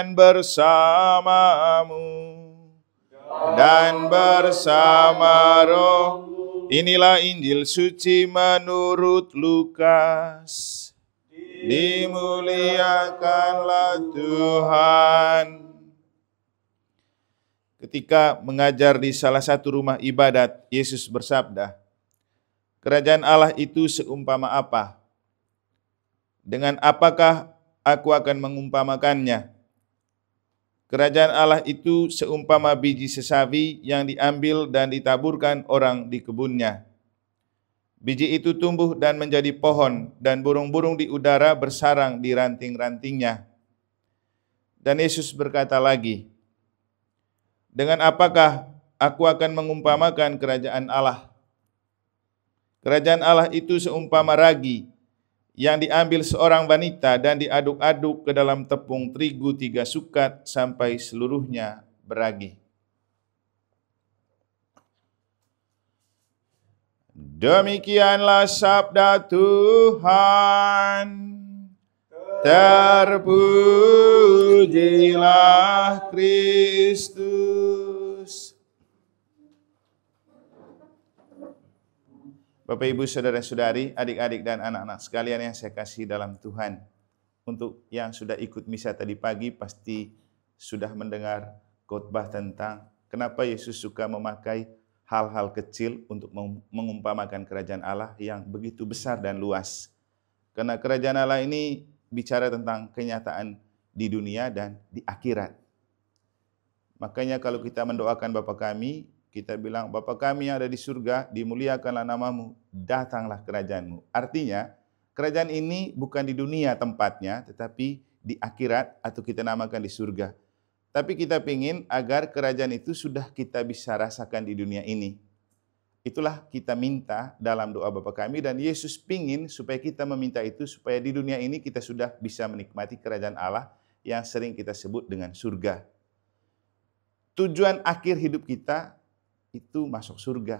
dan bersamamu dan bersama roh. Inilah Injil suci menurut Lukas. Dimuliakanlah Tuhan. Ketika mengajar di salah satu rumah ibadat, Yesus bersabda, "Kerajaan Allah itu seumpama apa? Dengan apakah aku akan mengumpamakannya? Kerajaan Allah itu seumpama biji sesawi yang diambil dan ditaburkan orang di kebunnya. Biji itu tumbuh dan menjadi pohon, dan burung-burung di udara bersarang di ranting-rantingnya." Dan Yesus berkata lagi, "Dengan apakah aku akan mengumpamakan kerajaan Allah? Kerajaan Allah itu seumpama ragi yang diambil seorang wanita dan diaduk-aduk ke dalam tepung terigu 3 sukat sampai seluruhnya beragi." Demikianlah sabda Tuhan. Terpujilah Kristus. Bapak, Ibu, saudara-saudari, adik-adik dan anak-anak sekalian yang saya kasih dalam Tuhan. Untuk yang sudah ikut misa tadi pagi pasti sudah mendengar khotbah tentang kenapa Yesus suka memakai hal-hal kecil untuk mengumpamakan kerajaan Allah yang begitu besar dan luas. Karena kerajaan Allah ini bicara tentang kenyataan di dunia dan di akhirat. Makanya kalau kita mendoakan Bapa kami, kita bilang, "Bapa kami yang ada di surga, dimuliakanlah namamu, datanglah kerajaanmu." Artinya, kerajaan ini bukan di dunia tempatnya, tetapi di akhirat atau kita namakan di surga. Tapi kita ingin agar kerajaan itu sudah kita bisa rasakan di dunia ini. Itulah kita minta dalam doa Bapa kami, dan Yesus pingin supaya kita meminta itu supaya di dunia ini kita sudah bisa menikmati kerajaan Allah yang sering kita sebut dengan surga. Tujuan akhir hidup kita itu masuk surga.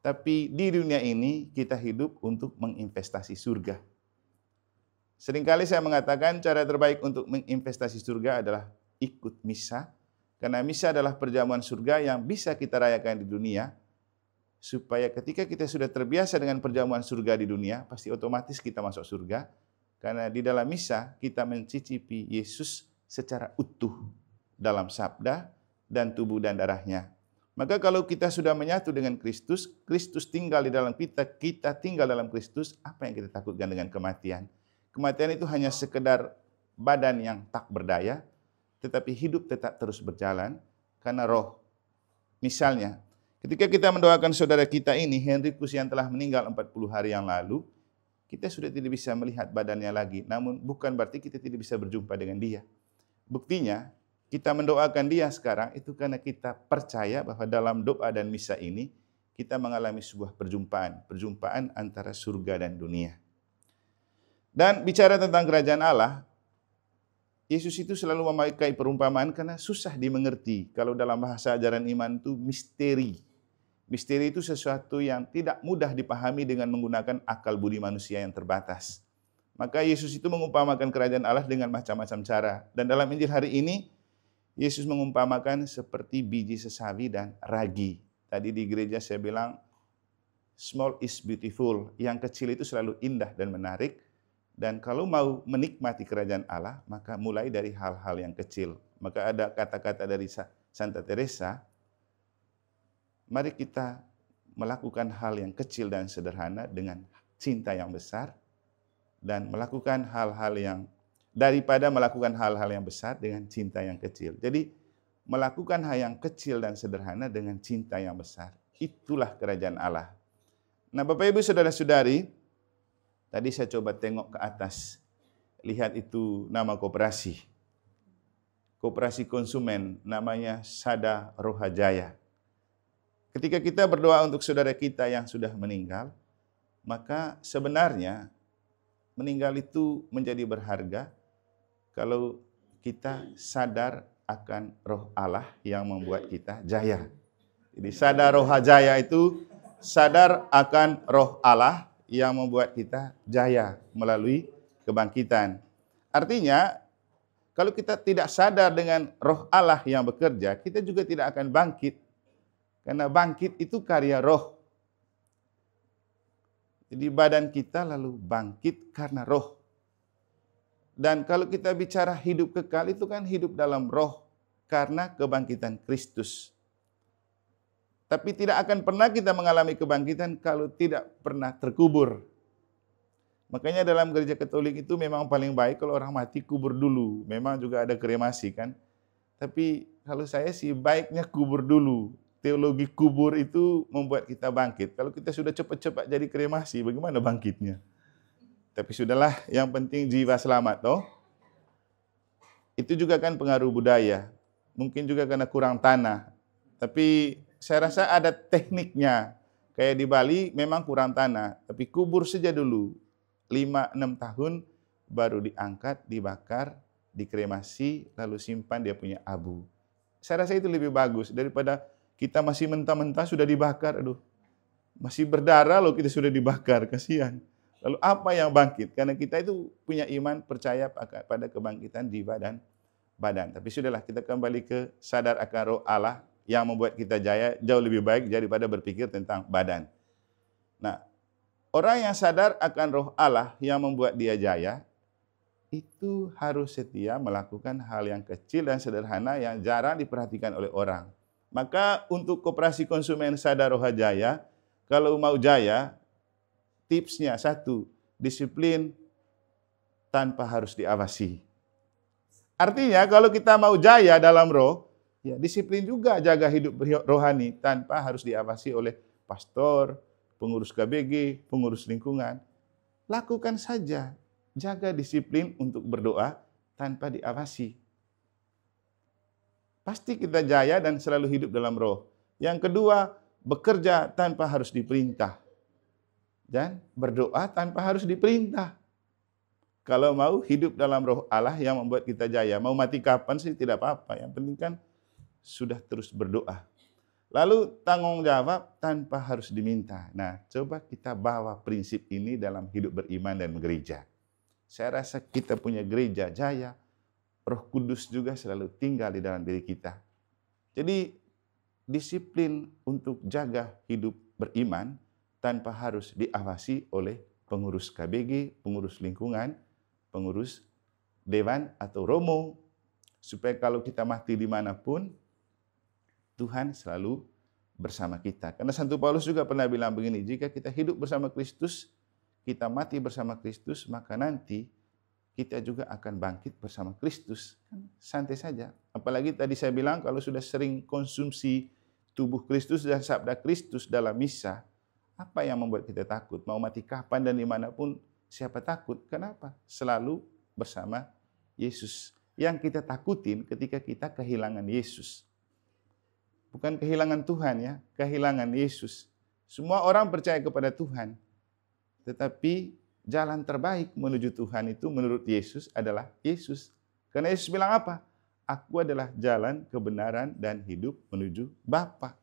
Tapi di dunia ini kita hidup untuk menginvestasi surga. Seringkali saya mengatakan cara terbaik untuk menginvestasi surga adalah ikut misa. Karena misa adalah perjamuan surga yang bisa kita rayakan di dunia. Supaya ketika kita sudah terbiasa dengan perjamuan surga di dunia, pasti otomatis kita masuk surga. Karena di dalam misa kita mencicipi Yesus secara utuh dalam sabda dan tubuh dan darahnya. Maka kalau kita sudah menyatu dengan Kristus, Kristus tinggal di dalam kita, kita tinggal dalam Kristus, apa yang kita takutkan dengan kematian? Kematian itu hanya sekedar badan yang tak berdaya, tetapi hidup tetap terus berjalan karena roh. Misalnya, ketika kita mendoakan saudara kita ini, Henrikus yang telah meninggal 40 hari yang lalu, kita sudah tidak bisa melihat badannya lagi, namun bukan berarti kita tidak bisa berjumpa dengan dia. Buktinya, kita mendoakan dia sekarang itu karena kita percaya bahwa dalam doa dan misa ini kita mengalami sebuah perjumpaan antara surga dan dunia. Dan bicara tentang kerajaan Allah, Yesus itu selalu memakai perumpamaan karena susah dimengerti. Kalau dalam bahasa ajaran iman itu misteri. Misteri itu sesuatu yang tidak mudah dipahami dengan menggunakan akal budi manusia yang terbatas. Maka Yesus itu mengumpamakan kerajaan Allah dengan macam-macam cara. Dan dalam Injil hari ini, Yesus mengumpamakan seperti biji sesawi dan ragi. Tadi di gereja saya bilang, small is beautiful. Yang kecil itu selalu indah dan menarik. Dan kalau mau menikmati kerajaan Allah, maka mulai dari hal-hal yang kecil. Maka ada kata-kata dari Santa Teresa, mari kita melakukan hal yang kecil dan sederhana dengan cinta yang besar, dan melakukan hal-hal yang daripada melakukan hal-hal yang besar dengan cinta yang kecil. Jadi melakukan hal yang kecil dan sederhana dengan cinta yang besar. Itulah kerajaan Allah. Nah, Bapak Ibu saudara-saudari, tadi saya coba tengok ke atas. Lihat itu nama koperasi. Koperasi konsumen namanya Sada Rohajaya. Ketika kita berdoa untuk saudara kita yang sudah meninggal, maka sebenarnya meninggal itu menjadi berharga kalau kita sadar akan roh Allah yang membuat kita jaya. Jadi sadar rohajaya itu sadar akan roh Allah yang membuat kita jaya melalui kebangkitan. Artinya, Kalau kita tidak sadar dengan roh Allah yang bekerja, kita juga tidak akan bangkit. Karena bangkit itu karya roh. Jadi badan kita lalu bangkit karena roh. Dan kalau kita bicara hidup kekal itu kan hidup dalam roh karena kebangkitan Kristus. Tapi tidak akan pernah kita mengalami kebangkitan kalau tidak pernah terkubur. Makanya dalam gereja Katolik itu memang paling baik kalau orang mati kubur dulu. Memang juga ada kremasi kan. Tapi kalau saya sih baiknya kubur dulu. Teologi kubur itu membuat kita bangkit. Kalau kita sudah cepat-cepat jadi kremasi, bagaimana bangkitnya? Tapi sudahlah, yang penting jiwa selamat, toh. Itu juga kan pengaruh budaya. Mungkin juga karena kurang tanah. Tapi saya rasa ada tekniknya. Kayak di Bali memang kurang tanah. Tapi kubur saja dulu. 5-6 tahun baru diangkat, dibakar, dikremasi, lalu simpan dia punya abu. Saya rasa itu lebih bagus daripada kita masih mentah-mentah sudah dibakar. Aduh, masih berdarah loh kita sudah dibakar, kasihan. Lalu apa yang bangkit? Karena kita itu punya iman, percaya pada kebangkitan jiwa dan badan. Tapi sudahlah, kita kembali ke sadar akan roh Allah yang membuat kita jaya jauh lebih baik daripada berpikir tentang badan. Nah, orang yang sadar akan roh Allah yang membuat dia jaya, itu harus setia melakukan hal yang kecil dan sederhana yang jarang diperhatikan oleh orang. Maka untuk koperasi konsumen sadar roh jaya, kalau mau jaya, tipsnya satu, disiplin tanpa harus diawasi. Artinya kalau kita mau jaya dalam roh, ya disiplin juga jaga hidup rohani tanpa harus diawasi oleh pastor, pengurus KBG, pengurus lingkungan. Lakukan saja, jaga disiplin untuk berdoa tanpa diawasi. Pasti kita jaya dan selalu hidup dalam roh. Yang kedua, bekerja tanpa harus diperintah. Dan berdoa tanpa harus diperintah. Kalau mau hidup dalam roh Allah yang membuat kita jaya, mau mati kapan sih tidak apa-apa. Yang penting kan sudah terus berdoa. Lalu tanggung jawab tanpa harus diminta. Nah, coba kita bawa prinsip ini dalam hidup beriman dan gereja. Saya rasa kita punya gereja jaya, Roh Kudus juga selalu tinggal di dalam diri kita. Jadi disiplin untuk jaga hidup beriman tanpa harus diawasi oleh pengurus KBG, pengurus lingkungan, pengurus dewan atau romo. Supaya kalau kita mati dimanapun, Tuhan selalu bersama kita. Karena Santo Paulus juga pernah bilang begini, jika kita hidup bersama Kristus, kita mati bersama Kristus, maka nanti kita juga akan bangkit bersama Kristus. Santai saja. Apalagi tadi saya bilang kalau sudah sering konsumsi tubuh Kristus dan sabda Kristus dalam misa, apa yang membuat kita takut? Mau mati kapan dan dimanapun, siapa takut? Kenapa? Selalu bersama Yesus. Yang kita takutin ketika kita kehilangan Yesus. Bukan kehilangan Tuhan ya, kehilangan Yesus. Semua orang percaya kepada Tuhan. Tetapi jalan terbaik menuju Tuhan itu menurut Yesus adalah Yesus. Karena Yesus bilang apa? Aku adalah jalan, kebenaran, dan hidup menuju Bapa.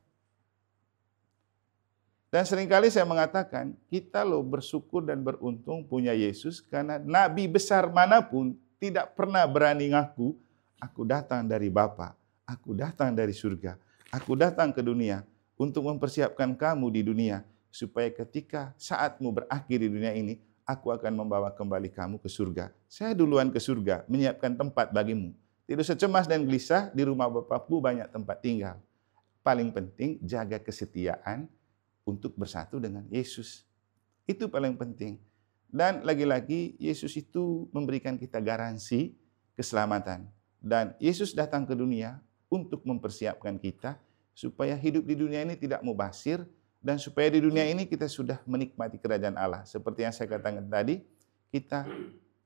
Dan seringkali saya mengatakan, kita loh bersyukur dan beruntung punya Yesus, karena nabi besar manapun tidak pernah berani ngaku, aku datang dari Bapa, aku datang dari surga, aku datang ke dunia untuk mempersiapkan kamu di dunia, supaya ketika saatmu berakhir di dunia ini, aku akan membawa kembali kamu ke surga. Saya duluan ke surga, menyiapkan tempat bagimu. Tidak usah cemas dan gelisah, di rumah Bapakku banyak tempat tinggal. Paling penting, jaga kesetiaan untuk bersatu dengan Yesus. Itu paling penting. Dan lagi-lagi, Yesus itu memberikan kita garansi keselamatan. Dan Yesus datang ke dunia untuk mempersiapkan kita, supaya hidup di dunia ini tidak mubazir, dan supaya di dunia ini kita sudah menikmati kerajaan Allah. Seperti yang saya katakan tadi, kita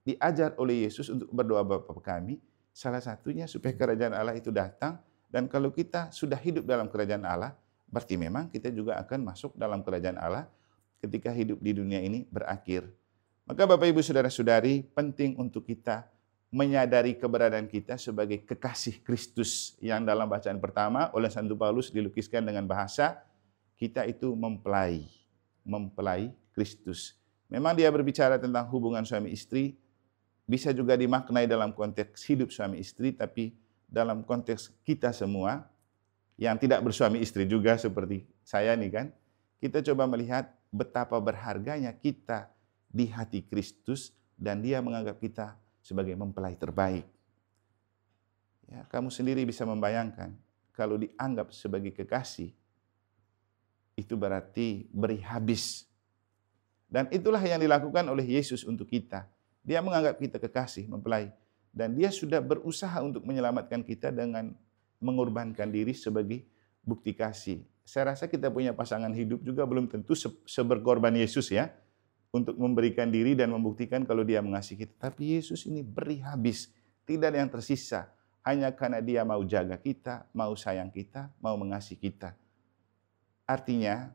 diajar oleh Yesus untuk berdoa Bapa kami. Salah satunya supaya kerajaan Allah itu datang. Dan kalau kita sudah hidup dalam kerajaan Allah, berarti memang kita juga akan masuk dalam kerajaan Allah ketika hidup di dunia ini berakhir. Maka Bapak Ibu Saudara-saudari, penting untuk kita menyadari keberadaan kita sebagai kekasih Kristus. Yang dalam bacaan pertama oleh Santo Paulus dilukiskan dengan bahasa, kita itu mempelai Kristus. Memang dia berbicara tentang hubungan suami istri bisa juga dimaknai dalam konteks hidup suami istri, tapi dalam konteks kita semua yang tidak bersuami istri juga seperti saya nih kan, kita coba melihat betapa berharganya kita di hati Kristus dan Dia menganggap kita sebagai mempelai terbaik. Ya, kamu sendiri bisa membayangkan kalau dianggap sebagai kekasih, itu berarti beri habis. Dan itulah yang dilakukan oleh Yesus untuk kita. Dia menganggap kita kekasih, mempelai. Dan Dia sudah berusaha untuk menyelamatkan kita dengan mengorbankan diri sebagai bukti kasih. Saya rasa kita punya pasangan hidup juga belum tentu seberkorban Yesus ya, untuk memberikan diri dan membuktikan kalau Dia mengasihi kita. Tapi Yesus ini beri habis, tidak ada yang tersisa. Hanya karena Dia mau jaga kita, mau sayang kita, mau mengasihi kita. Artinya,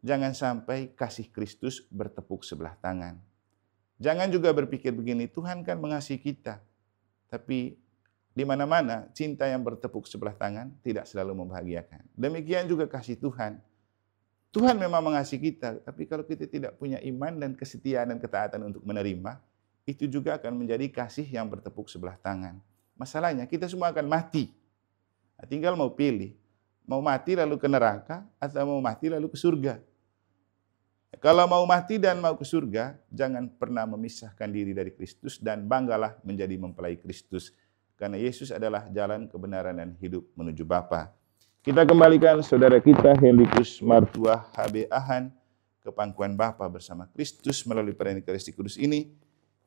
jangan sampai kasih Kristus bertepuk sebelah tangan. Jangan juga berpikir begini, Tuhan kan mengasihi kita. Tapi di mana-mana cinta yang bertepuk sebelah tangan tidak selalu membahagiakan. Demikian juga kasih Tuhan. Tuhan memang mengasihi kita, tapi kalau kita tidak punya iman dan kesetiaan dan ketaatan untuk menerima, itu juga akan menjadi kasih yang bertepuk sebelah tangan. Masalahnya kita semua akan mati. Tinggal mau pilih, mau mati lalu ke neraka atau mau mati lalu ke surga. Kalau mau mati dan mau ke surga, jangan pernah memisahkan diri dari Kristus dan banggalah menjadi mempelai Kristus. Karena Yesus adalah jalan kebenaran dan hidup menuju Bapa. Kita kembalikan saudara kita Henrikus Martua HB Ahan ke pangkuan Bapa bersama Kristus melalui perayaan Ekaristi Kudus ini.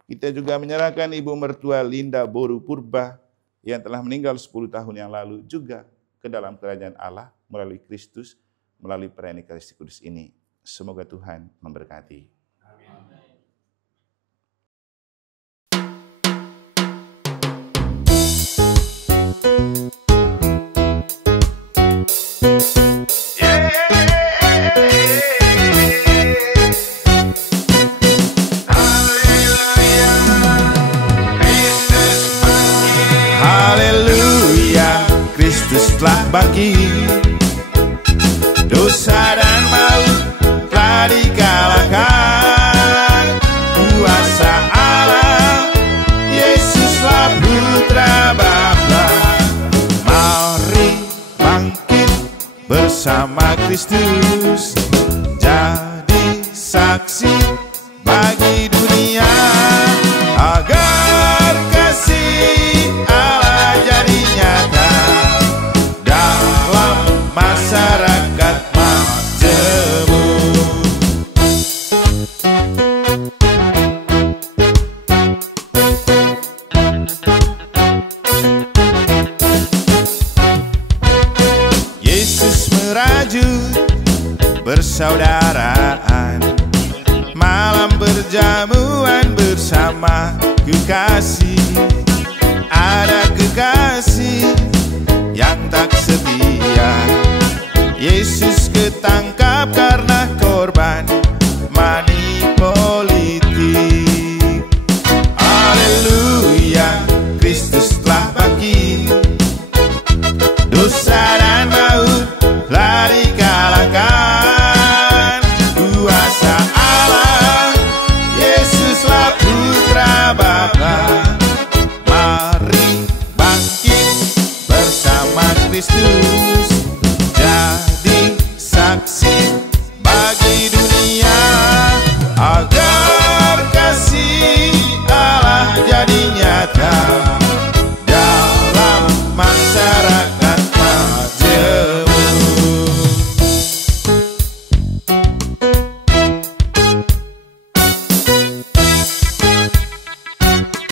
Kita juga menyerahkan Ibu Mertua Linda Boru Purba yang telah meninggal 10 tahun yang lalu juga ke dalam kerajaan Allah melalui Kristus, melalui perayaan Ekaristi Kudus ini. Semoga Tuhan memberkati. Haleluya, Kristus telah bangkit. Dosa dan maut telah dikalahkan. Kuasa Allah, Yesuslah Putra Bapa. Mari bangkit bersama Kristus, jadi saksi bagi dunia, agar kasih Allah jadi nyata dalam masyarakat majemuk. Yesus merajut persaudaraan, malam berjamuan bersama kekasih. Ada kekasih yang tak setia, Yesus